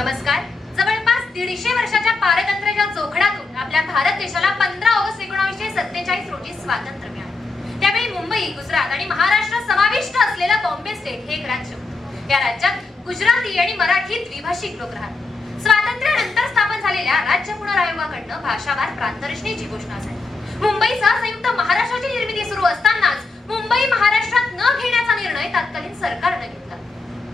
नमस्कार. जवळपास दीडशे वर्षाच्या पारतंत्र्याच्या जोखडातून आपल्या भारत देशाला पंधरा ऑगस्ट एकोणीसशे सत्तेचाळीस रोजी स्वातंत्र्य मिळाले. त्यावेळी मुंबई गुजरात आणि महाराष्ट्र समाविष्ट असलेलं बॉम्बे स्टेट हे एक राज्य. या राज्यात गुजराती आणि मराठी द्विभाषिक लोक राहत स्वातंत्र्यानंतर स्थापन झालेल्या राज्य पुनरायोगाकडनं भाषावार प्रांतरचनेची घोषणा झाली. मुंबईचा संयुक्त महाराष्ट्राची निर्मिती सुरू असतानाच मुंबई महाराष्ट्रात न घेण्याचा निर्णय तत्कालीन सरकारनं घेतला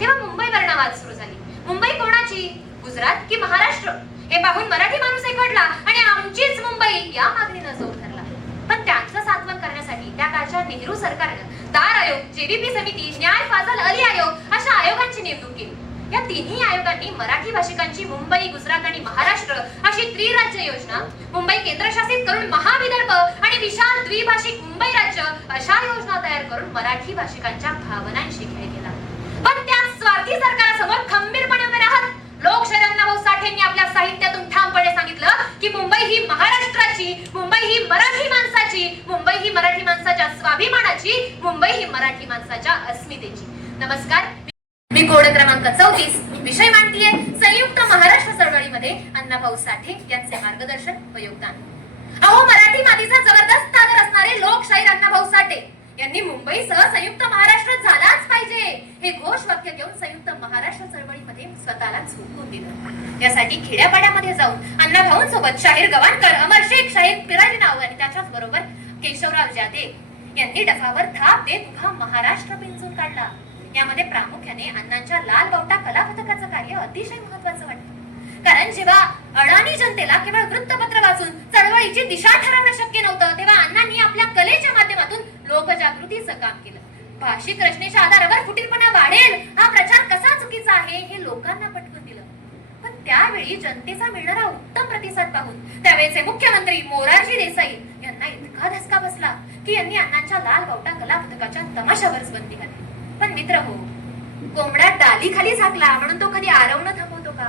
तेव्हा मुंबईवर नावाज सुरू झाली मुंबई कोणाची गुजरात की महाराष्ट्र हे पाहून मराठी माणूस एकवटला आणि आमचीच मुंबई या मागणीनं जोर धरला पण त्यांचं सात्वन करण्यासाठी त्या काळच्या नेहरू सरकारनं दार आयोग जेबीपी समिती न्याय फाजल अली आयोग अशा आयोगांची नेमणूक केली. या तिन्ही आयोगांनी मराठी भाषिकांची मुंबई गुजरात आणि महाराष्ट्र अशी त्रिराज्य योजना मुंबई केंद्रशासित करून महाविदर्भ आणि विशाल द्विभाषिक मुंबई राज्य अशा योजना तयार करून मराठी भाषिकांच्या भावनांशी खेळ केला. पण त्या स्वार्थी सरकारासमोर खंबीरपणे उभे राहत लोकशाही अण्णाभाऊ साठेंनी आपल्या साहित्यातून ठामपणे सांगितलं की मुंबई ही महाराष्ट्राची मुंबई ही मराठी माणसाची मुंबई ही मराठी माणसाची स्वाभिमानाची मुंबई ही मराठी माणसाच्या अस्मितेची. नमस्कार. मी कोड क्रमांक चौतीस विषय मांडतीये. संयुक्त महाराष्ट्र चळवळीमध्ये अण्णाभाऊ साठे यांचे मार्गदर्शन व योगदान. अहो मराठी मातीचा जबरदस्त आदर असणारे लोकशाहीर अण्णाभाऊ साठे यांनी मुंबईसह संयुक्त महाराष्ट्र झालाच पाहिजे. हे घोष वाक्य घेऊन संयुक्त महाराष्ट्र चळवळीमध्ये स्वतःला झोकून दिलं. यासाठी खेड्यापाड्यामध्ये जाऊन अण्णाभाऊंसोबत शाहीर गवाणकर अमर शेख शाहीर पिराजी नाव आणि त्याच्याच बरोबर केशवराव जादे यांनी डफावर थाप देत उभा महाराष्ट्र पिंजून काढला. यामध्ये प्रामुख्याने अण्णांच्या लाल बावटा कला पथकाचं कार्य अतिशय महत्वाचं वाटतं कारण जेव्हा अडाणी जनतेला केवळ वृत्तपत्र वाचून चळवळीची दिशा ठरवणं शक्य नव्हतं तेव्हा अण्णांनी आपल्या कलेच्या माध्यमातून लोकजागृतीचं काम केलं. भाषिक रचनेच्या आधारावर फुटीरपणा वाढेल हा प्रचार कसा चुकीचा आहे हे लोकांना पटवून दिलं. पण त्यावेळी जनतेचा मिळणारा उत्तम प्रतिसाद पाहून त्यावेळेचे मुख्यमंत्री मोरारजी देसाई यांना इतका धसका बसला. की यांनी अण्णांच्या लाल बावटा कला पथकाच्या तमाशावरच बंदी घातली. पण मित्र हो कोंबडा डाली खाली झाकला म्हणून तो कधी आरवणं थांबवतो का?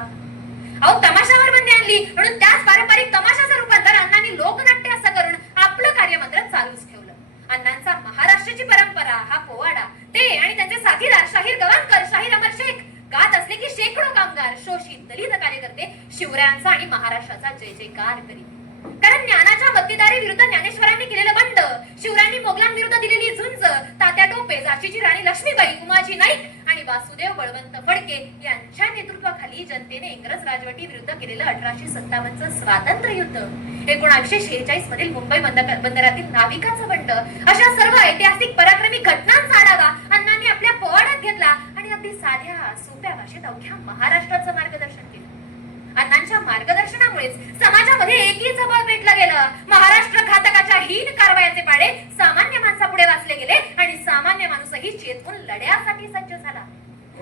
अहो तमाशावर बंदी आणली म्हणून त्याच पारंपरिक तमाशाचं रूपांतर अण्णांनी लोकनाट्य असं करून आपलं कार्य मात्र चालूच ठेवलं. अण्णांचा महाराष्ट्राची परंपरा हा पोवाडा ते आणि त्यांचे साथीदार शाहीर गवानकर शाहीर अमर शेख गात असले की शेकडो कामगार शोषित दलित कार्यकर्ते शिवरायांचा आणि महाराष्ट्राचा जय जयकार करीत. कारण ज्ञानाच्या मक्तेदारी विरुद्ध ज्ञानेश्वरांनी केलेलं बंड शिवरायांनी मोगलांविरुद्ध दिलेली झुंज तात्या टोपे झाशीची राणी लक्ष्मीबाई उमाजी नाईक आणि वासुदेव बळवंत फडके यांच्या नेतृत्वाखाली जनतेने इंग्रज राजवटी विरुद्ध केलेलं अठराशे सत्तावन्नचं स्वातंत्र्य युद्ध. एकोणाशे शेहेचाळीस मधील मुंबई बंदरातील नाविकाचं बंड. अशा सर्व ऐतिहासिक पराक्रमी घटनांचा आढावा अण्णांनी आपल्या पोवाड्यात घेतला आणि अगदी साध्या सोप्या भाषेत अवघ्या महाराष्ट्राचं मार्गदर्शन अण्णांच्या मार्गदर्शनामुळेच समाजामध्ये एकीचं बळ पेटलं गेलं. महाराष्ट्र घातकाच्या हीन कारवायाचे पाडे सामान्य माणसापुढे वाचले गेले आणि सामान्य माणूसही चेतून लढ्यासाठी सज्ज झाला.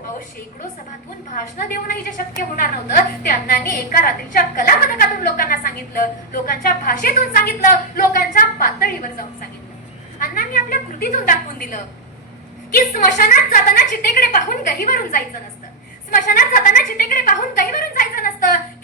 अहो शेकडो सभातून भाषण देऊनही जे शक्य होणार नव्हतं ते अण्णांनी एका रात्रीच्या कला पथकातून लोकांना सांगितलं. लोकांच्या भाषेतून सांगितलं. लोकांच्या पातळीवर जाऊन सांगितलं. अण्णांनी आपल्या कृतीतून दाखवून दिलं की स्मशानात जाताना चितेकडे पाहून गहीवरून जायचं नसतं. स्मशानात जाताना चितेकडे पाहून गहीवरून जायचं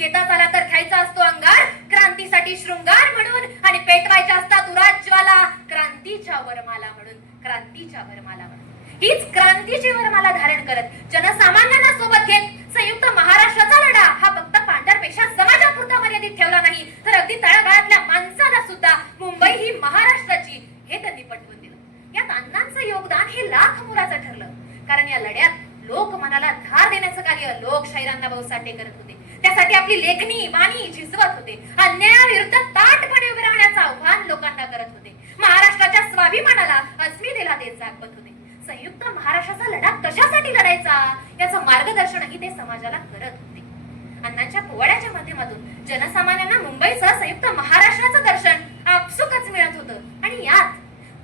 नसतं घेता आला तर घ्यायचा असतो अंगार क्रांतीसाठी शृंगार म्हणून आणि पेटवायच्या असतात उराज्वाला क्रांतीच्या वरमाला म्हणून क्रांतीच्या वरमाला म्हणून. हीच क्रांतीची वरमाला धारण करत जनसामान्यांना सोबत घेत संयुक्त महाराष्ट्राचा लढा. हा फक्त पांढरपेशा समाजापुरता मर्यादित ठेवला नाही तर अगदी तळागाळातल्या माणसाला सुद्धा मुंबई ही महाराष्ट्राची हे त्यांनी पटवून दिलं. यात अण्णांचं योगदान हे लाख मोलाचं ठरलं. कारण या लढ्यात लोकमनाला धार देण्याचं कार्य लोकशाहीरांना भाऊ साठे करत होते. करण्यासाठी आपली लेखणी वाणी झिजवत होते. अन्यायाविरुद्ध ताटपणे उभे राहण्याचं आव्हान लोकांना करत होते. महाराष्ट्राच्या स्वाभिमानाला अस्मितेला ते जागवत होते. संयुक्त महाराष्ट्राचा लढा कशासाठी लढायचा? याचं मार्गदर्शनही ते समाजाला करत होते. अण्णांच्या पोवाड्याच्या माध्यमातून जनसामान्यांना मुंबईसह संयुक्त महाराष्ट्राचं दर्शन आपसुकच मिळत होतं. आणि यात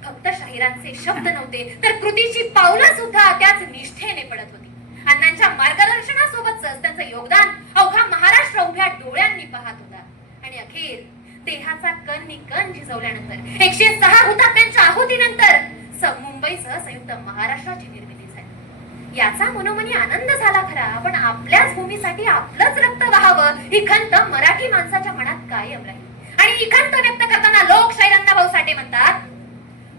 फक्त शाहिरांचे शब्द नव्हते तर कृतीची पावलं सुद्धा त्याच निष्ठेने पडत होती अण्णांच्या मार्गदर्शनासोबतच त्यांचं योगदान अवघा महाराष्ट्र उभ्या डोळ्यांनी पाहत होता आणि अखेर देहाचा कण झिजवल्यानंतर एकशे सहा हुतात्म्यांच्या आहुतीनंतर स- मुंबईसह संयुक्त महाराष्ट्राची निर्मिती झाली. याचा मनोमनी आनंद झाला खरा पण आपल्याच भूमीसाठी आपलंच रक्त वाहावं ही खंत मराठी माणसाच्या मनात कायम राहील. आणि ही खंत व्यक्त करताना लोकशाही भाऊ साठे म्हणतात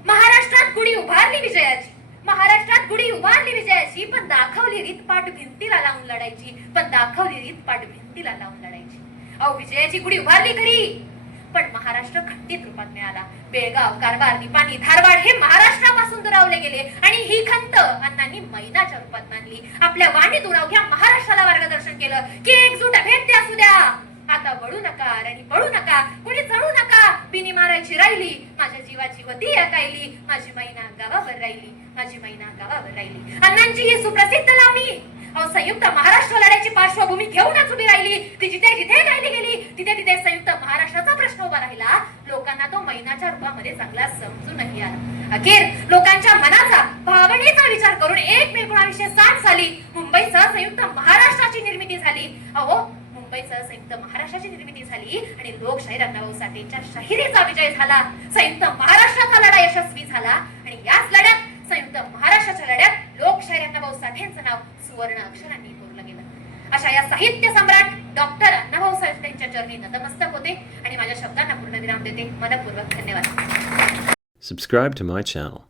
महाराष्ट्रात गुढी उभारली विजयाची महाराष्ट्रात गुढी उभारली विजयाची पण दाखवली रीत पाठ भिंतीला लावून लढायची पण दाखवली रीत पाठ भिंतीला लावून लढायची. अहो विजयाची गुढी उभारली खरी पण महाराष्ट्र खंडित रूपात मिळाला. बेळगाव कारवार निपाणी धारवाड हे महाराष्ट्रापासून दुरावले गेले. आणि ही खंत अण्णांनी मैनाच्या रूपात मानली आपल्या वाणीतून अवघ्या महाराष्ट्राला मार्गदर्शन केलं. की एकजूट भेटते असू द्या. आता वळू नका आणि पळू नका. कुणी चढू नका. बिनी मारायची राहिली. माझ्या जीवाची वती अकायली माझी मैना गावावर राहिली. माझी मैना गावावर राहिली. अण्णांची ही सुप्रसिद्ध लावणी संयुक्त महाराष्ट्र लढ्याची पार्श्वभूमी घेऊनच उभी राहिली. ती जिथे जिथे राहिली गेली तिथे तिथे संयुक्त महाराष्ट्राचा प्रश्न उभा राहिला. लोकांना तो मैनाच्या रूपामध्ये चांगला समजूनही आला. अखेर लोकांच्या मनाचा भावनेचा विचार करून एक मे एकोणावीसशे साठ साली मुंबईसह संयुक्त महाराष्ट्राची निर्मिती झाली. अहो मुंबईसह संयुक्त महाराष्ट्राची निर्मिती झाली आणि लोकशाही रत्नाभाऊ साठेंच्या शाहिरीचा विजय झाला. संयुक्त महाराष्ट्राचा लढा यशस्वी झाला आणि याच लढ्यात संयुक्त महाराष्ट्राच्या लढ्यात लोकशाही रत्नाभाऊ नाव सुवर्ण अक्षरांनी कोरलं गेलं. अशा या साहित्य सम्राट डॉक्टर अण्णाभाऊ साठेंच्या चरणी नतमस्तक होते आणि माझ्या शब्दांना पूर्णविराम देते. मनपूर्वक धन्यवाद. Subscribe to my channel.